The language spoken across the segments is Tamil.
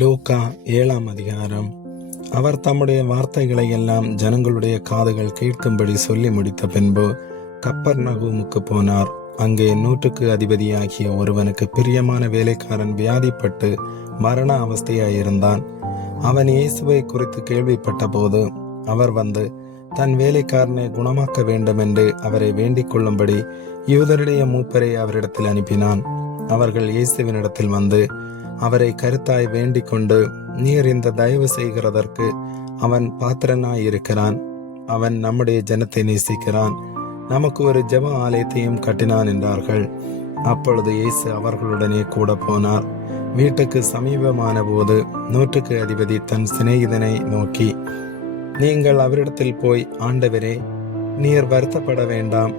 லூக்கா 7ஆம் அதிகாரம். அவர் தம்முடைய வார்த்தைகளை எல்லாம் ஜனங்களுடைய காதுகள் கேட்கும்படி சொல்லி முடித்த பின்பு கப்பர்நகூமுக்கு போனார். அங்கே 100க்கு அதிபதியாகிய ஒருவனுக்கு பிரியமான வேலைக்காரன் வியாதிப்பட்டு மரண அவஸ்தையாயிருந்தான். அவன் இயேசுவை குறித்து கேள்விப்பட்ட போது அவர் வந்து தன் வேலைக்காரனை குணமாக்க வேண்டும் என்று அவரை வேண்டிக் கொள்ளும்படி யூதருடைய மூப்பரை அவரிடத்தில் அனுப்பினான். அவர்கள் இயேசுவினிடத்தில் வந்து அவரை கருத்தாய் வேண்டிக் கொண்டு, நீர் இந்த தயவு செய்கிறதற்கு அவன் பாத்திரனாயிருக்கிறான். அவன் நம்முடைய ஜனத்தை நேசிக்கிறான், நமக்கு ஒரு ஜெப ஆலயத்தையும் கட்டினான் என்றார்கள். அப்பொழுது இயேசு அவர்களுடனே கூட போனார். வீட்டுக்கு சமீபமான போது 100க்கு அதிபதி தன் சிநேகிதனை நோக்கி, நீங்கள் அவரிடத்தில் போய், ஆண்டவரே, நீர் வருத்தப்பட வேண்டாம்.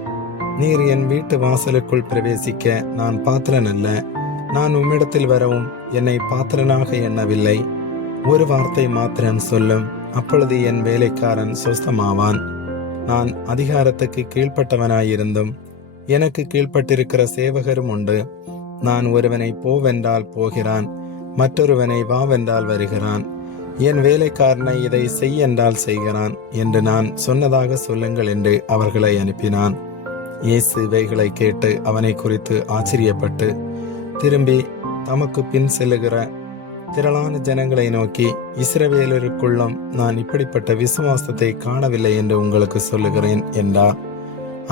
நீர் என் வீட்டு வாசலுக்குள் பிரவேசிக்க நான் பாத்திரன் அல்ல. நான் உம்மிடத்தில் வரவும் என்னை பாத்திரனாக எண்ணவில்லை. ஒரு வார்த்தை மாத்திரம் சொல்லும், அப்பொழுது என் வேலைக்காரன் சொஸ்தமாவான். நான் அதிகாரத்துக்கு கீழ்ப்பட்டவனாயிருந்தும் எனக்கு கீழ்ப்பட்டிருக்கிற சேவகரும் உண்டு. நான் ஒருவனை போவென்றால் போகிறான், மற்றொருவனை வாவென்றால் வருகிறான். என் வேலைக்காரனை இதை செய் என்றால் செய்கிறான் என்று நான் சொன்னதாக சொல்லுங்கள் என்று அவர்களை அனுப்பினான். இயேசு இவைகளை கேட்டு அவனை குறித்து ஆச்சரியப்பட்டு திரும்பி தமக்கு பின் செல்லுகிற திரளான ஜனங்களை நோக்கி, இஸ்ரவேலருக்குள்ளும் நான் இப்படிப்பட்ட விசுவாசத்தை காணவில்லை என்று உங்களுக்கு சொல்லுகிறேன் என்றார்.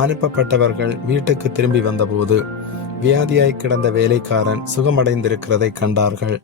அனுப்பப்பட்டவர்கள் வீட்டுக்கு திரும்பி வந்தபோது வியாதியாய் கிடந்த வேலைக்காரன் சுகமடைந்திருக்கிறதை கண்டார்கள்.